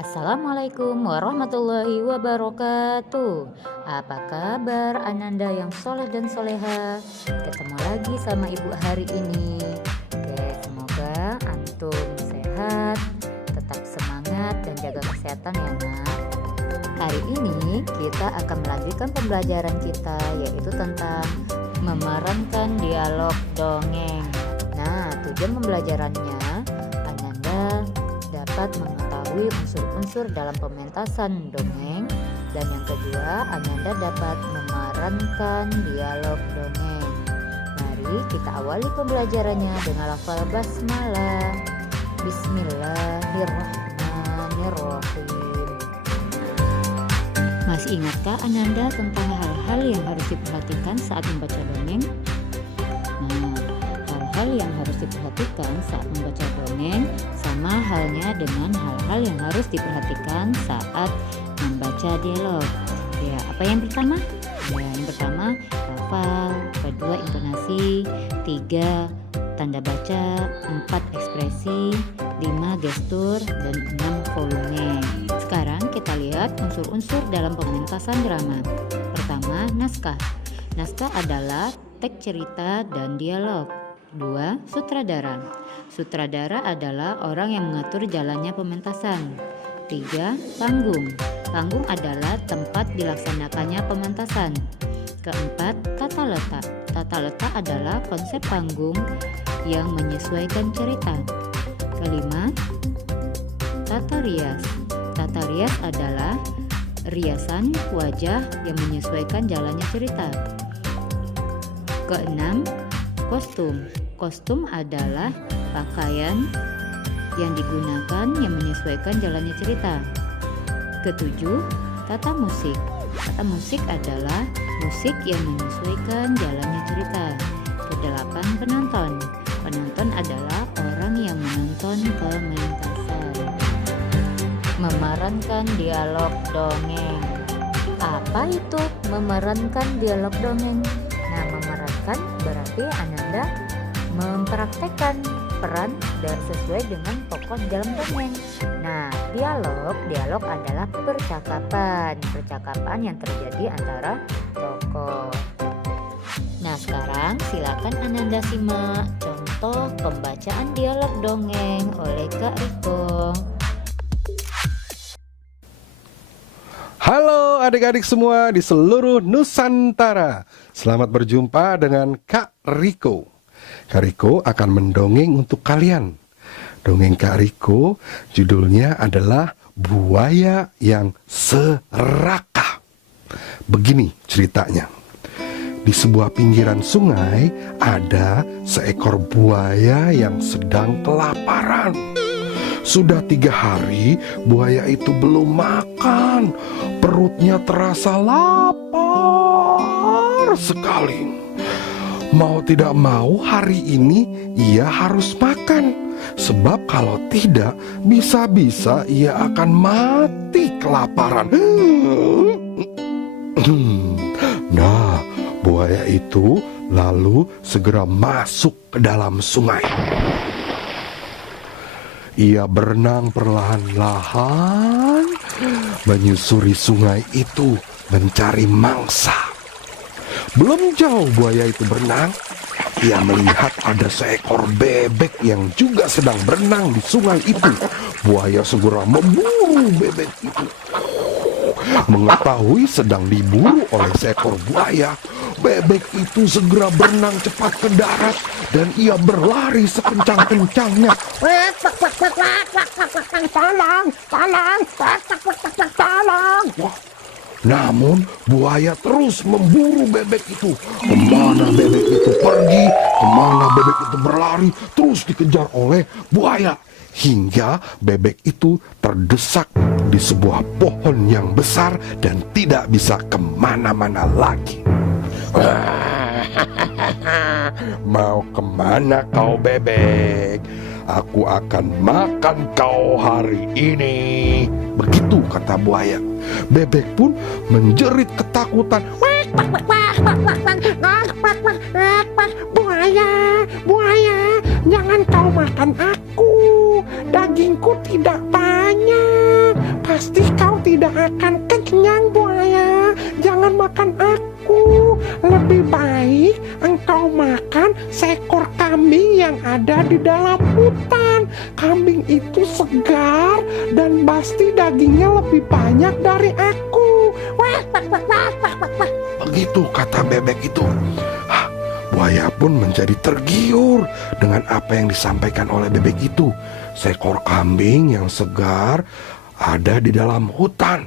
Assalamualaikum warahmatullahi wabarakatuh. Apa kabar Ananda yang soleh dan soleha? Ketemu lagi sama ibu hari ini. Oke, semoga antum sehat, tetap semangat dan jaga kesehatan ya nak. Hari ini kita akan melanjutkan pembelajaran kita, yaitu tentang memerankan dialog dongeng. Nah, tujuan pembelajarannya Ananda dapat mengetahui unsur-unsur dalam pementasan dongeng, dan yang kedua Ananda dapat memerankan dialog dongeng. Mari kita awali pembelajarannya dengan lafal basmalah. Bismillahirrahmanirrahim. Masih ingatkah Ananda tentang hal-hal yang harus diperhatikan saat membaca dongeng? Nah, hal-hal yang harus diperhatikan saat membaca dongeng sama halnya dengan hal-hal yang harus diperhatikan saat membaca dialog. Ya, apa yang pertama? Ya, yang pertama lafal, kedua intonasi, tiga tanda baca, 4 ekspresi, 5 gestur, dan 6 volume. Sekarang kita lihat unsur-unsur dalam pementasan drama. Pertama, naskah. Naskah adalah teks cerita dan dialog. 2. Sutradara. Sutradara adalah orang yang mengatur jalannya pementasan. 3. Panggung. Panggung adalah tempat dilaksanakannya pementasan. Keempat, tata letak. Tata letak adalah konsep panggung yang menyesuaikan cerita. Kelima, tata rias. Tata rias adalah riasan wajah yang menyesuaikan jalannya cerita. Keenam, kostum. Kostum adalah pakaian yang digunakan yang menyesuaikan jalannya cerita. Ketujuh, tata musik. Tata musik adalah musik yang menyesuaikan jalannya cerita. Kedelapan, penonton. Penonton adalah orang yang menonton pementasan. Memerankan dialog dongeng. Apa itu memerankan dialog dongeng? Nah, memerankan berarti Ananda mempraktekkan peran dan sesuai dengan tokoh dalam dongeng. Nah, dialog adalah percakapan yang terjadi antara tokoh. Nah, sekarang silakan Ananda simak contoh pembacaan dialog dongeng oleh Kak Riko. Halo adik-adik semua di seluruh Nusantara. Selamat berjumpa dengan Kak Riko. Kak Riko akan mendongeng untuk kalian. Dongeng Kak Riko judulnya adalah Buaya yang Serakah. Begini ceritanya. Di sebuah pinggiran sungai ada seekor buaya yang sedang kelaparan. Sudah 3 hari buaya itu belum makan. Perutnya terasa lapar sekali. Mau tidak mau hari ini ia harus makan. Sebab kalau tidak bisa-bisa ia akan mati kelaparan. Nah, buaya itu lalu segera masuk ke dalam sungai. Ia berenang perlahan-lahan menyusuri sungai itu mencari mangsa. Belum jauh buaya itu berenang, ia melihat ada seekor bebek yang juga sedang berenang di sungai itu. Buaya segera memburu bebek itu. Mengetahui sedang diburu oleh seekor buaya, bebek itu segera berenang cepat ke darat dan ia berlari sekencang-kencangnya. Tolong. Wah, namun buaya terus memburu bebek itu. Kemana bebek itu pergi, kemana bebek itu berlari, terus dikejar oleh buaya. Hingga bebek itu terdesak di sebuah pohon yang besar dan tidak bisa kemana-mana lagi. Mau kemana kau bebek? Aku akan makan kau hari ini. Begitu kata buaya. Bebek pun menjerit ketakutan. Buaya, jangan kau makan aku. Dagingku tidak banyak. Pasti kau tidak akan kenyang, buaya. Jangan makan aku. Lebih baik engkau makan seekor kambing yang ada di dalam hutan. Kambing itu segar dan pasti dagingnya lebih banyak dari aku. Wah, wah, wah, wah, wah, wah, wah. Begitu kata bebek itu. Buaya pun menjadi tergiur dengan apa yang disampaikan oleh bebek itu. Seekor kambing yang segar ada di dalam hutan.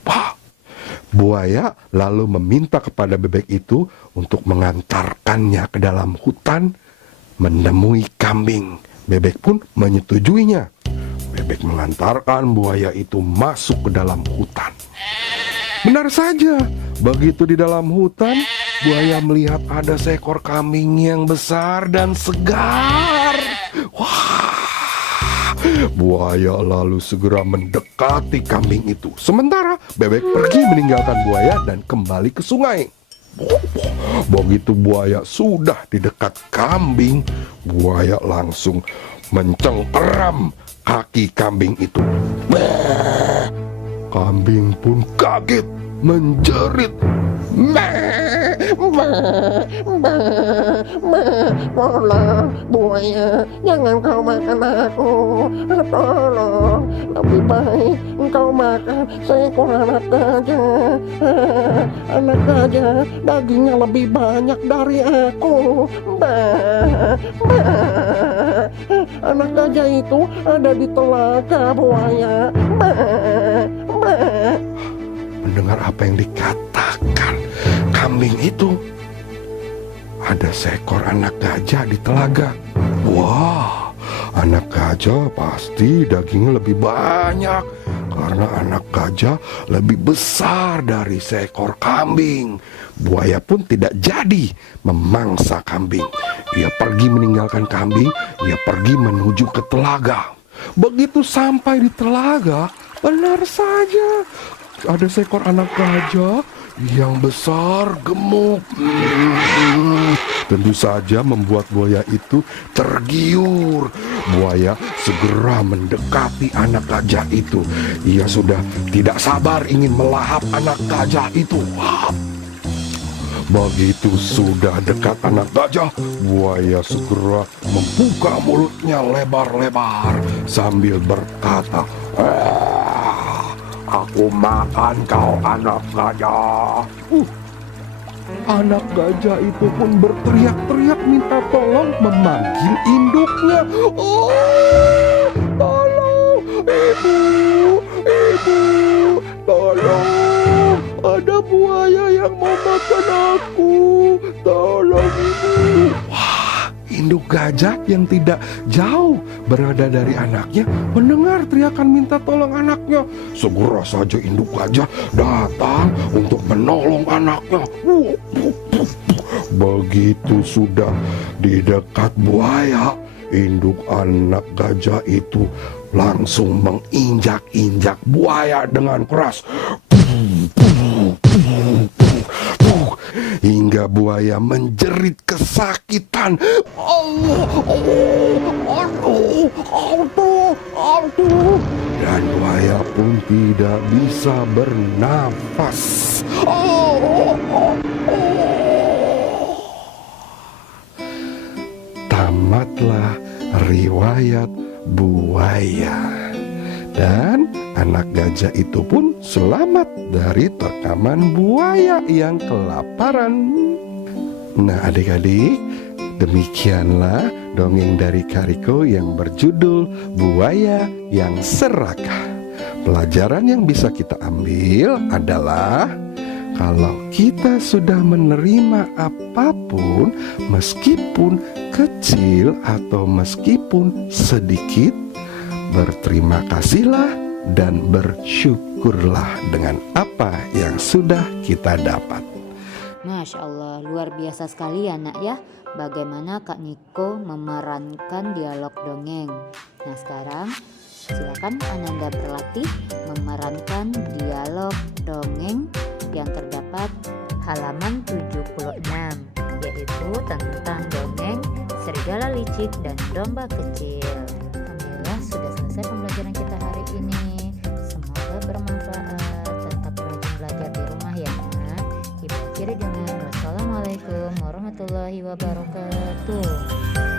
Pak, buaya lalu meminta kepada bebek itu untuk mengantarkannya ke dalam hutan menemui kambing. Bebek pun menyetujuinya. Bebek mengantarkan buaya itu masuk ke dalam hutan. Benar saja, begitu di dalam hutan, buaya melihat ada seekor kambing yang besar dan segar. Wah, buaya lalu segera mendekati kambing itu. Sementara bebek pergi meninggalkan buaya dan kembali ke sungai. Begitu buaya sudah di dekat kambing, buaya langsung mencengkeram kaki kambing itu. Kambing pun kaget, menjerit. Tolong, buaya, jangan kau makan aku. Tolong, lebih baik engkau makan seekor anak gajah. Anak gajah dagingnya lebih banyak dari aku. Anak gajah itu ada di telaga, buaya. Mendengar apa yang dikatakan kambing itu, ada seekor anak gajah di telaga. Wah, anak gajah pasti dagingnya lebih banyak karena anak gajah lebih besar dari seekor kambing. Buaya pun tidak jadi memangsa kambing. Ia pergi meninggalkan kambing, ia pergi menuju ke telaga. Begitu sampai di telaga, benar saja ada seekor anak gajah yang besar gemuk. Tentu saja membuat buaya itu tergiur. Buaya segera mendekati anak gajah itu. Ia sudah tidak sabar ingin melahap anak gajah itu. Begitu sudah dekat anak gajah, buaya segera membuka mulutnya lebar-lebar sambil berkata, "Aku makan kau, anak gajah." Anak gajah itu pun berteriak-teriak minta tolong memanggil induknya. "Oh, tolong, ibu, ibu, tolong. Ada buaya yang mau makan aku. Tolong, ibu." Wah, induk gajah yang tidak jauh berada dari anaknya mendengar teriakan minta tolong anaknya. Segera saja induk gajah datang untuk menolong anaknya. Begitu sudah di dekat buaya, induk anak gajah itu langsung menginjak-injak buaya dengan keras. Hingga buaya menjerit kesakitan. Dan buaya pun tidak bisa bernafas. Tamatlah riwayat buaya. Dan anak gajah itu pun selamat dari terkaman buaya yang kelaparan. Nah, adik-adik, demikianlah dongeng dari Kariko yang berjudul Buaya yang Serakah. Pelajaran yang bisa kita ambil adalah kalau kita sudah menerima apapun, meskipun kecil atau meskipun sedikit, berterima kasihlah dan bersyukurlah dengan apa yang sudah kita dapat. Masya Allah, luar biasa sekali ya nak ya, bagaimana Kak Niko memerankan dialog dongeng. Nah sekarang silakan Ananda berlatih memerankan dialog dongeng yang terdapat halaman 76, yaitu tentang dongeng Serigala Licik dan Domba Kecil. Alhamdulillah sudah selesai pembelajaran kita hari ini. Semoga akhiri dengan wassalamualaikum warahmatullahi wabarakatuh.